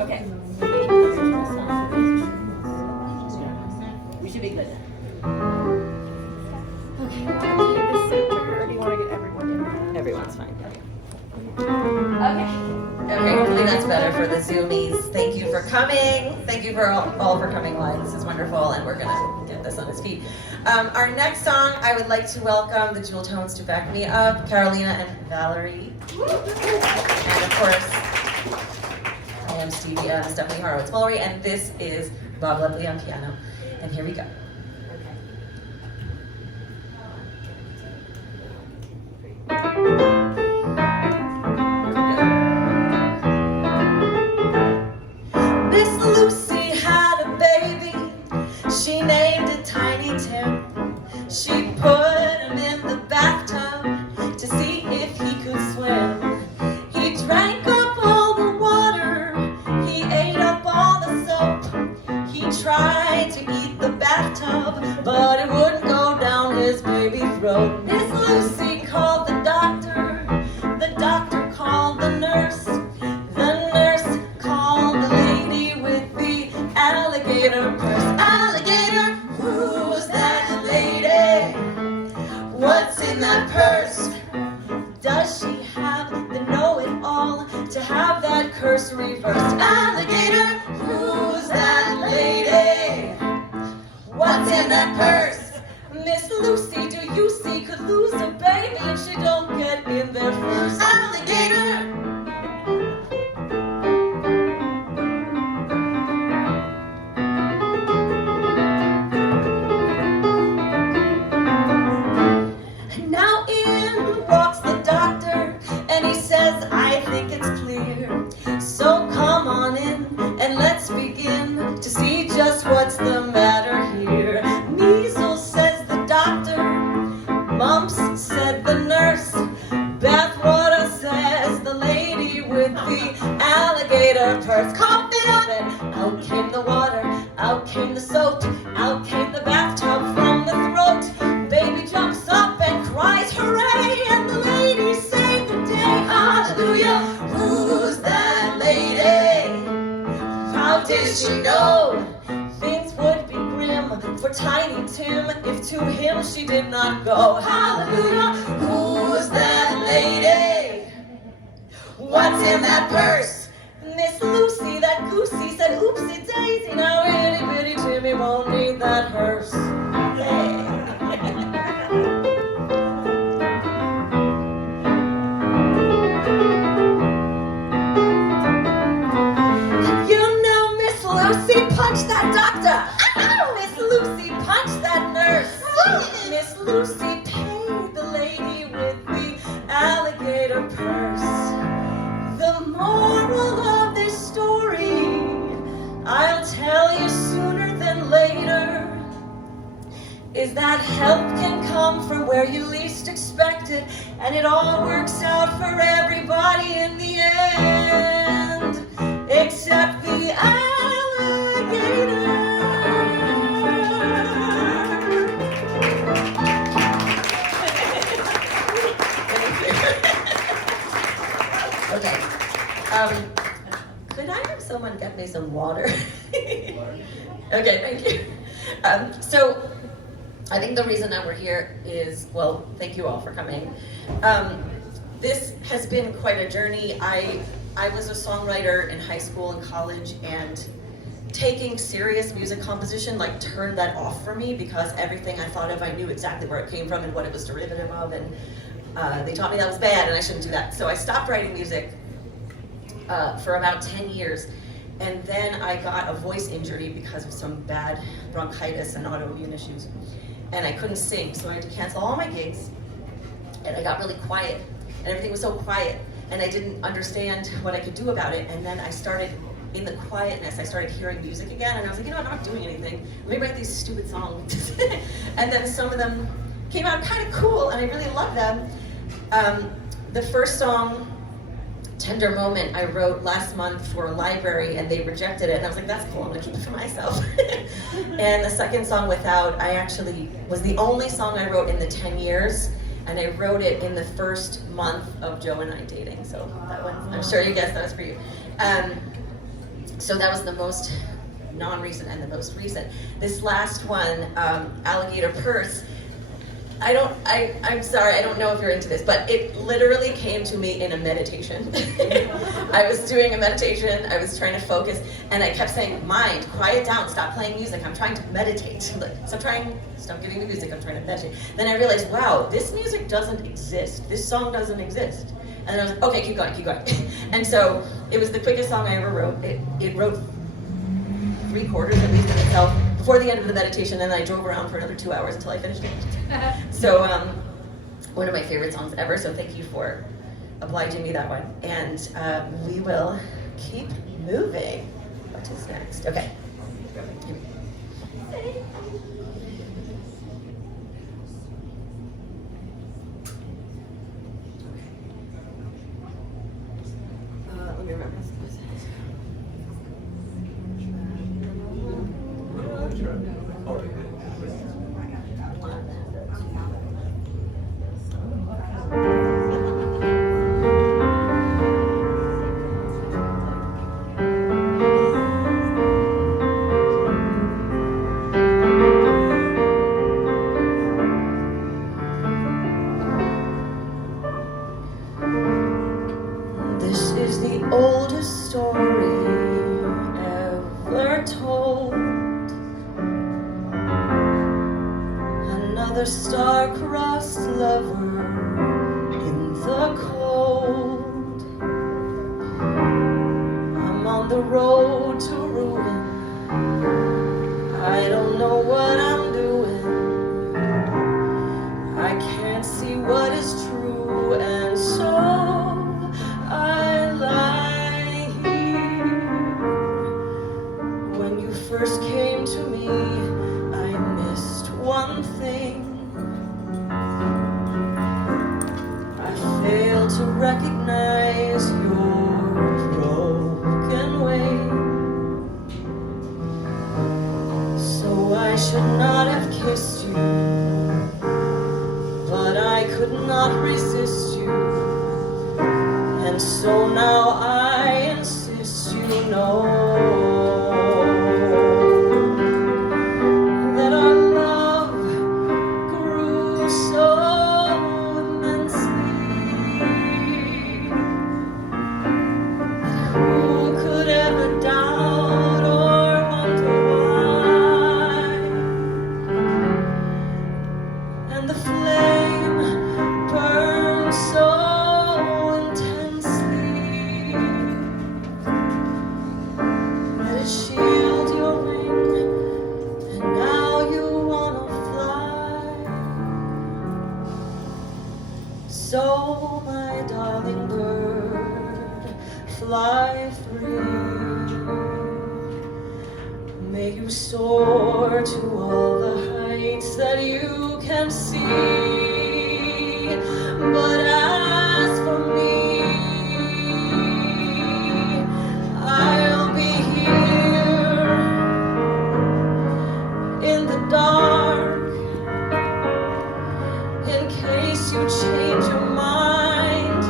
Okay. We should be good now. Okay, want to keep this center, or do you want to get everyone in there? Everyone's fine. Okay, hopefully that's better for the Zoomies. Thank you for coming. Thank you for all for coming live. This is wonderful, and we're gonna get this on its feet. Our next song, I would like to welcome the Jewel Tones to back me up, Carolina and Valerie. And of course, I am Stephanie Horowitz-Mullery, and this is Bob Ledley on piano. And here we go. Miss Lucy had a baby, she named it Tiny Tim. She put him in the bathtub to see if he could swim. He drank up all the water, he ate up all the soap. He tried to eat the bathtub, but it wouldn't go down his baby throat. Miss Lucy called the doctor called the nurse called the lady with the alligator purse. Alligator, who's that lady? What's in that purse? Does she have the know-it-all to have that curse reversed? Alligator, who's that lady? What's in that purse? Miss Lucy, do you see, could lose a baby if she don't get in there first. Alligator! Now in walks the doctor, and he says, I think it's clear. So come on in, and let's begin to see just what's the matter here. Measles, says the doctor. Mumps, said the nurse. Bathwater, says the lady with the alligator purse. Cough it up, and out came the water, out came the soap, out came the bathtub from the throat. Baby jumps up and cries hooray, and the lady saved the day. Hallelujah, who's that lady? How did she know things would be grim for Tiny Tim if to him she did not go? Hallelujah, who's that lady? What's in that purse? Miss Lucy, that goosey, said oopsie daisy, now itty bitty Timmy won't need that hearse. Hey. Lucy punched that doctor. Ow! Miss Lucy punched that nurse. Miss Lucy paid the lady with the alligator purse. The moral of this story, I'll tell you sooner than later, is that help can come from where you least expect it, and it all works out for everybody in the end, except the alligator. Okay. Could I have someone get me some water? Okay, thank you. So, I think the reason that we're here is, well, thank you all for coming. This has been quite a journey. I was a songwriter in high school and college, and taking serious music composition turned that off for me, because everything I thought of, I knew exactly where it came from and what it was derivative of, and they taught me that was bad and I shouldn't do that. So I stopped writing music for about 10 years. And then I got a voice injury because of some bad bronchitis and autoimmune issues. And I couldn't sing, so I had to cancel all my gigs. And I got really quiet, and everything was so quiet. And I didn't understand what I could do about it. And then I started, in the quietness, I started hearing music again. And I was like, I'm not doing anything. Let me write these stupid songs. And then some of them came out kind of cool, and I really loved them. The first song, Tender Moment, I wrote last month for a library, and they rejected it, and I was like, that's cool, I'm gonna keep it for myself. And the second song, Without, I actually was the only song I wrote in the 10 years, and I wrote it in the first month of Joe and I dating, so that one, I'm sure you guessed that was for you. So that was the most non-recent and the most recent. This last one, Alligator Purse, I'm sorry, I don't know if you're into this, but it literally came to me in a meditation. I was doing a meditation, I was trying to focus, and I kept saying, mind, quiet down, stop playing music, I'm trying to meditate. Stop giving me music, I'm trying to meditate. Then I realized, wow, this music doesn't exist. This song doesn't exist. And then I was like, okay, keep going. And so it was the quickest song I ever wrote. It wrote 3/4 at least of itself before the end of the meditation, and then I drove around for another 2 hours until I finished it. So one of my favorite songs ever, so thank you for obliging me that one. And we will keep moving. What is next? Okay. Let me remember. This is the oldest story ever told. Another star-crossed lover in the cold. I'm on the road to ruin. I don't know what I'm doing. I can't see what is true, and so I lie here. When you first came to me, I missed one thing. I failed to recognize your broken way. So I should not have kissed you, but I could not resist you. And so now I insist you know that our love grew so immensely that who could ever doubt or wonder why? And the flame burned so shield your wing, and now you wanna fly. So my darling bird, fly free. May you soar to all the heights that you can see. But as for me, I'll be here in the dark, in case you change your mind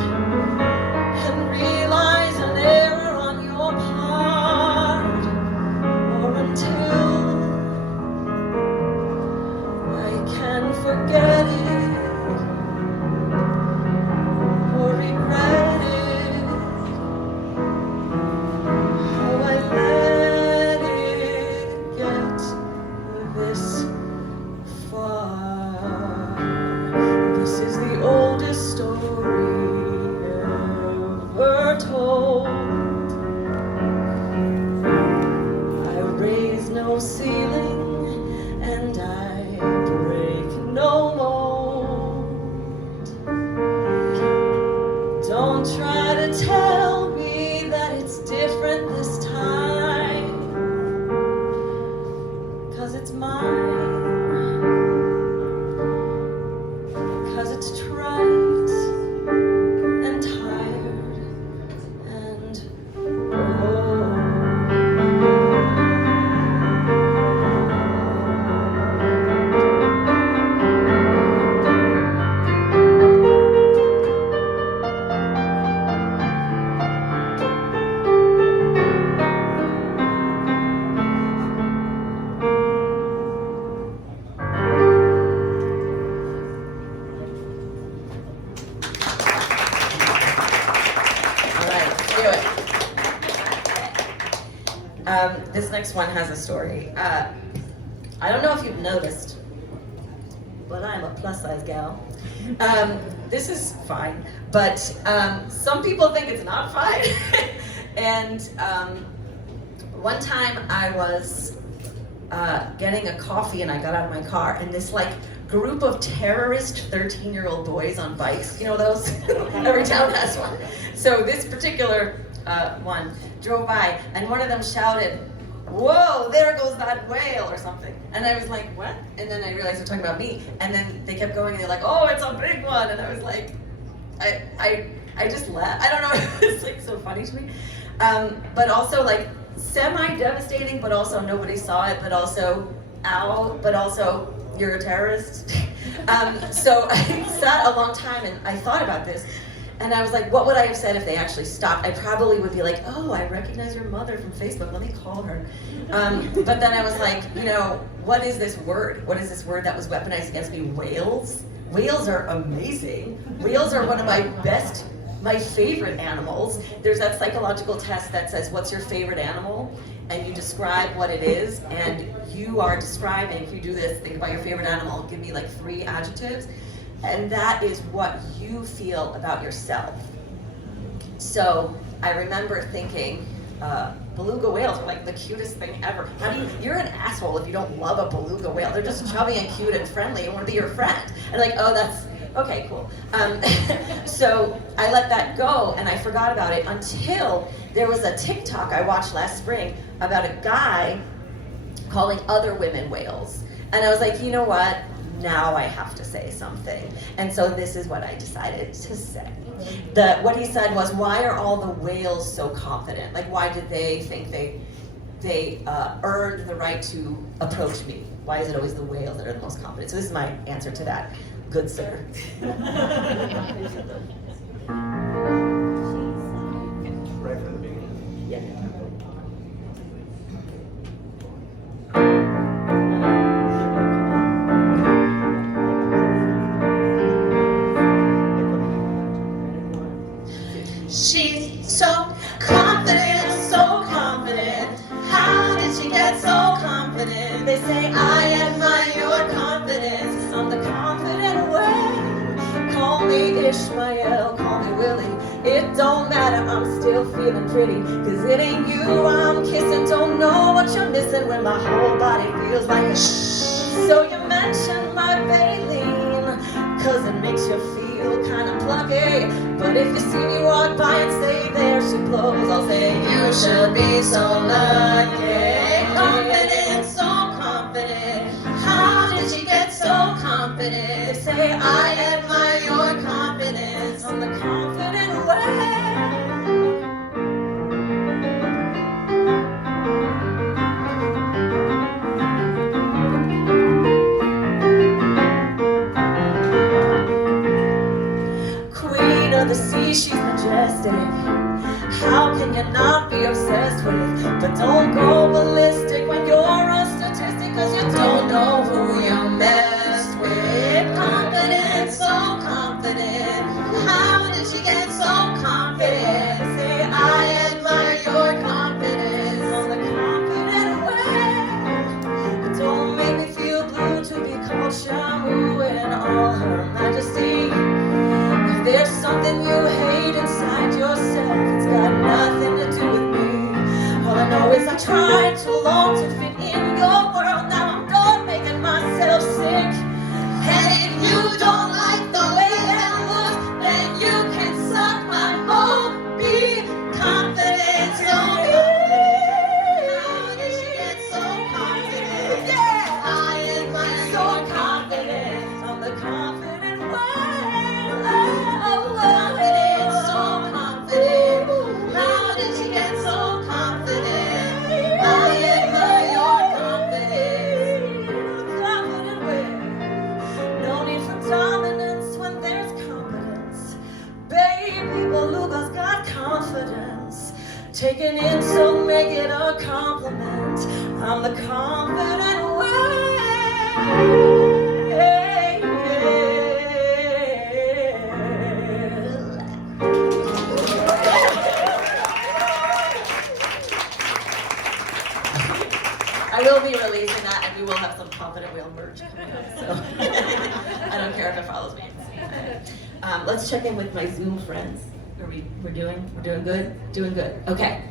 and realize an error on your part, or until I can forget it or regret it. How I let it get this far. This is the oldest story ever told. I raise no ceiling and I break no mold. Don't try to tell me that it's different this time, 'cause it's mine. 'Cause it's trite and tired and old. This next one has a story. I don't know if you've noticed, but I'm a plus size gal. This is fine, but some people think it's not fine. And one time I was getting a coffee and I got out of my car, and this like group of terrorist 13-year-old boys on bikes, you know those? Every town has one. So this particular one drove by, and one of them shouted, "Whoa, there goes that whale," or something. And I was like, what? And then I realized they're talking about me. And then they kept going and they're like, "Oh, it's a big one." And I was like, I just laughed. I don't know, it's like so funny to me. But also like semi-devastating, but also nobody saw it, but also, ow, but also you're a terrorist. So I sat a long time and I thought about this. And I was like, what would I have said if they actually stopped? I probably would be like, "Oh, I recognize your mother from Facebook. Let me call her." But then I was like, you know, what is this word? What is this word that was weaponized against me? Whales? Whales are amazing. Whales are one of my favorite animals. There's that psychological test that says, what's your favorite animal? And you describe what it is, and you are describing, if you do this, think about your favorite animal, give me like 3 adjectives. And that is what you feel about yourself. So I remember thinking, beluga whales are like the cutest thing ever. You're an asshole if you don't love a beluga whale. They're just chubby and cute and friendly and want to be your friend. And like, oh, that's, okay, cool. So I let that go and I forgot about it until there was a TikTok I watched last spring about a guy calling other women whales. And I was like, you know what? Now I have to say something. And so this is what I decided to say. What he said was, why are all the whales so confident? Like, why did they think they earned the right to approach me? Why is it always the whales that are the most confident? So this is my answer to that, good sir. Right from the beginning. Yeah. She's so confident, so confident. How did she get so confident? They say I admire your confidence. I'm the confident way. Call me Ishmael, call me Willie. It don't matter, I'm still feeling pretty. Cause it ain't you I'm kissing. Don't know what you're missing when my whole body feels like a shh. So you mentioned my Baleen, cause it makes you feel kinda plucky. But if you see me walk by and say there she blows, I'll say you should be so lucky. Confident, so confident. How did she get so confident? They say I admire your confidence. I'm the confident way. The sea, she's majestic. How can you not be obsessed with? But don't go ballistic when you're a statistic, cause you don't know who you messed with. Confident, so confident. How did she get so confident? Say I admire your confidence. On the confident way. Don't make me feel blue to be called Shamu in all her majesty. There's something you hate inside yourself, it's got nothing to do with me. All I know is I tried too long to fit in your world. Now I'm done making myself sick. And if you don't like the way that looks, then you can suck my bone. Be confident, so how did you get so confident? Yeah, I admire so confident. I'm the confident way. Confident, so confident. How did you get so confident? I admire your confidence. Confident way. No need for dominance when there's competence. Baby, beluga's got confidence. Taking it, so make it a compliment. I'm the confident way. will be releasing that, and we will have some Confident Whale merch coming up. So I don't care if it follows me. Let's check in with my Zoom friends. We're doing good? Doing good. Okay.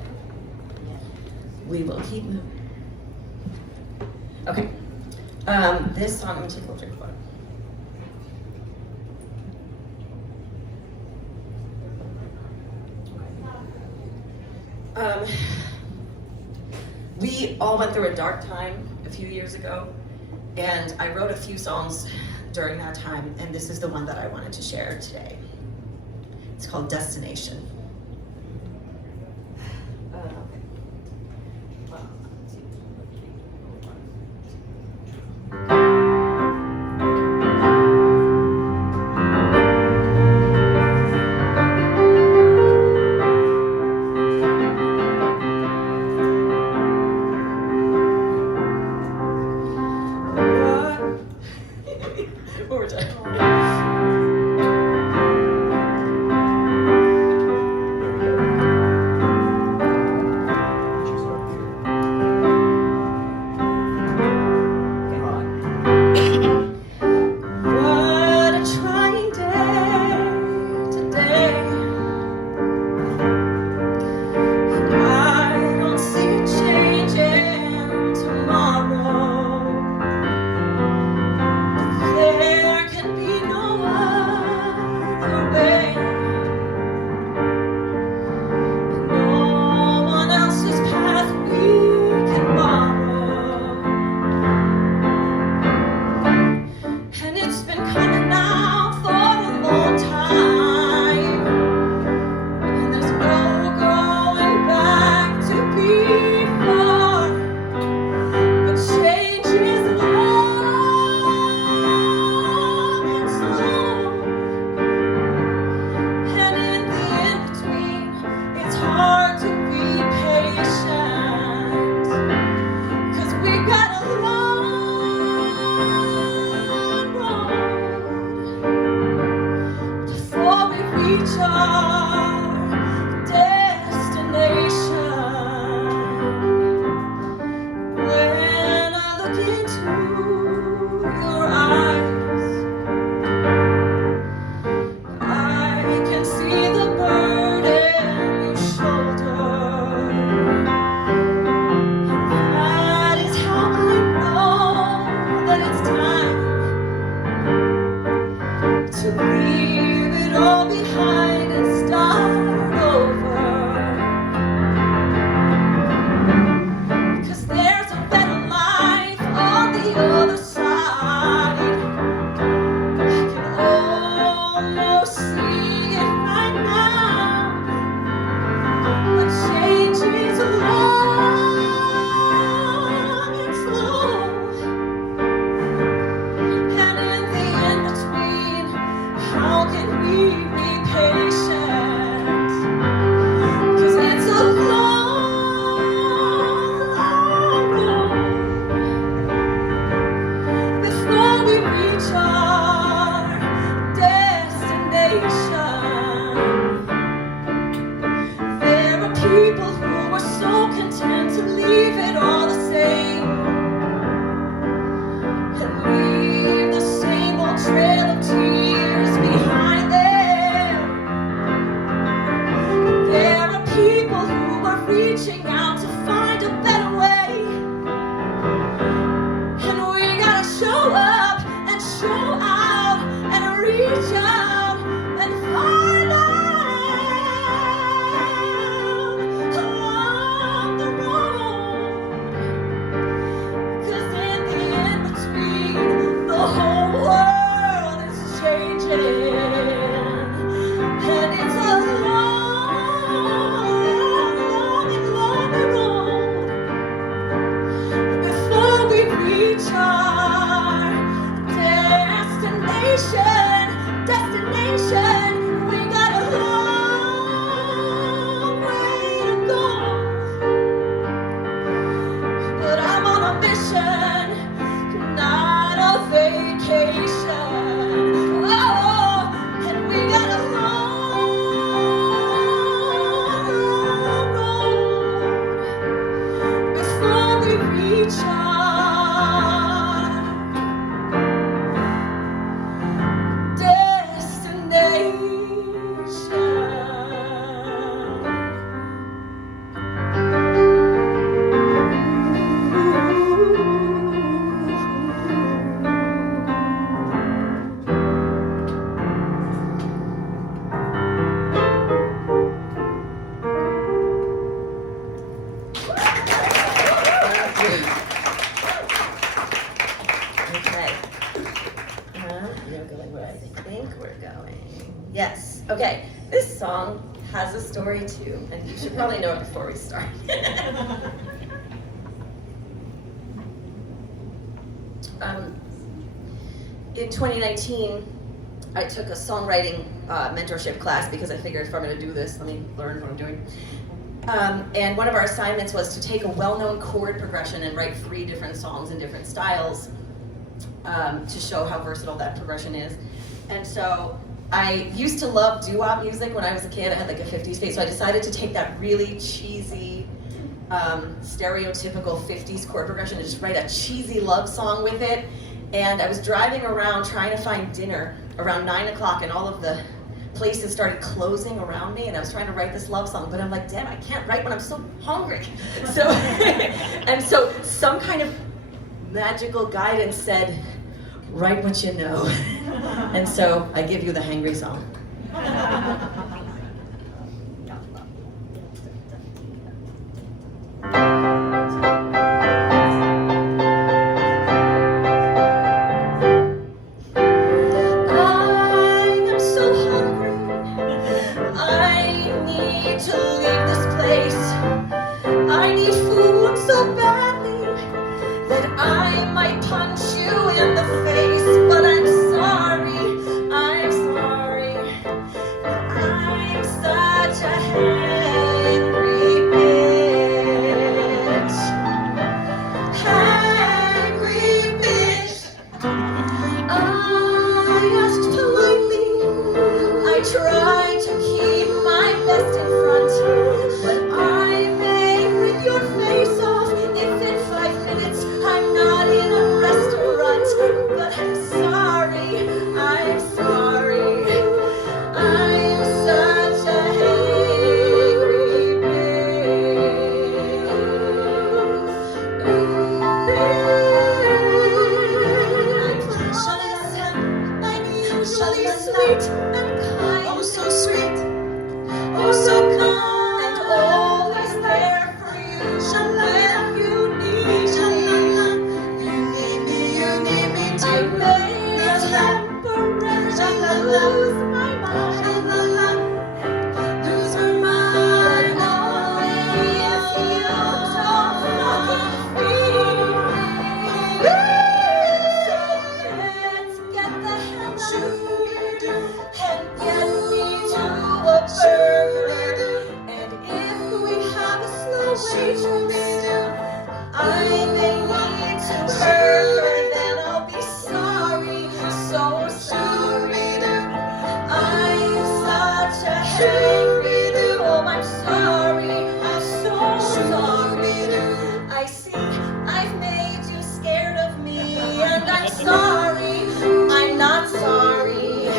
We will keep moving. Okay. This song, I'm gonna take a little drink of water. We all went through a dark time a few years ago, and I wrote a few songs during that time, and this is the one that I wanted to share today. It's called Destination. One more time. What a trying day today. I don't see it changing tomorrow. There can be no other way. No one else's path we can borrow. And it's been coming out for a long time, and there's no going back to before. But change is long and slow, and in the in-between, it's hard to be patient, 'cause we got a long road before we reach our destination. When I look into your eyes, I can see the burden you shoulder. That is how I know that it's time to leave it all behind and start over. 'Cause there's a better life on the other side. I can almost see it right now. But change is long and slow, and in the in-between, how can we be patient? 'Cause it's a long, long road before we reach our destination. There are people who are so content to leave it all the same, and leave the same old trail of tears behind them. There are people who are reaching out to find a better way, and we gotta show up and show out and reach out and find out along the road. 'Cause in the in-between, the whole world is changing, and it's a long, long, long, long road. you, and you should probably know it before we start. In 2019, I took a songwriting mentorship class because I figured if I'm going to do this, let me learn what I'm doing. And one of our assignments was to take a well-known chord progression and write 3 different songs in different styles to show how versatile that progression is. And so I used to love doo-wop music when I was a kid. I had like a 50s phase, so I decided to take that really cheesy, stereotypical 50s chord progression and just write a cheesy love song with it. And I was driving around trying to find dinner around 9 o'clock, and all of the places started closing around me, and I was trying to write this love song, but I'm like, damn, I can't write when I'm so hungry. So, and so some kind of magical guidance said, write what you know. And so I give you the hangry song. I need food so badly that I might punch you in the face, but I'm sorry, I'm such a hangry bitch. Hangry bitch. I asked politely, I tried to keep my best in front, but your face off if in 5 minutes I'm not in a restaurant. But I'm sorry, I'm such a hangry I'm usually sweet and kind. Oh, so sweet, oh, so kind, and always there. Lose my mind, only if you don't fucking feel me. So let's get the hell out and get me to a burger. And if we have a slow wait, I may need to hurry, then I'll be sorry, so sorry. I'm such a hangry doo. Oh, I'm sorry, I'm so sorry. I see I've made you scared of me, and I'm sorry, I'm not sorry.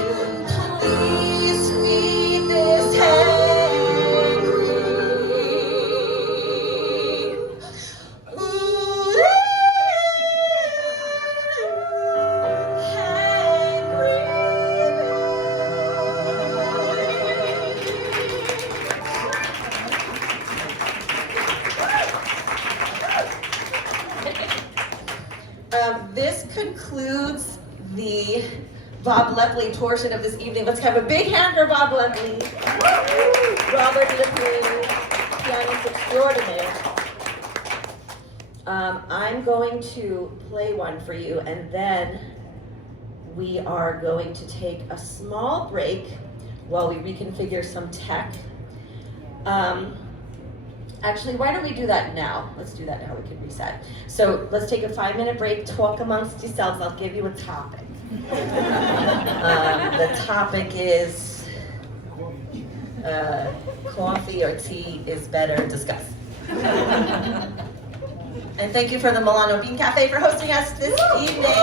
Please feed this hangry. This concludes the Bob Lepley portion of this evening. Let's have a big hand for Bob Lepley. Robert Lepley, pianist extraordinaire. I'm going to play one for you, and then we are going to take a small break while we reconfigure some tech. Actually, why don't we do that now? Let's do that now, we can reset. So let's take a 5-minute break, talk amongst yourselves. I'll give you a topic. The topic is coffee or tea is better, discuss. And thank you for the Milano Bean Cafe for hosting us this evening.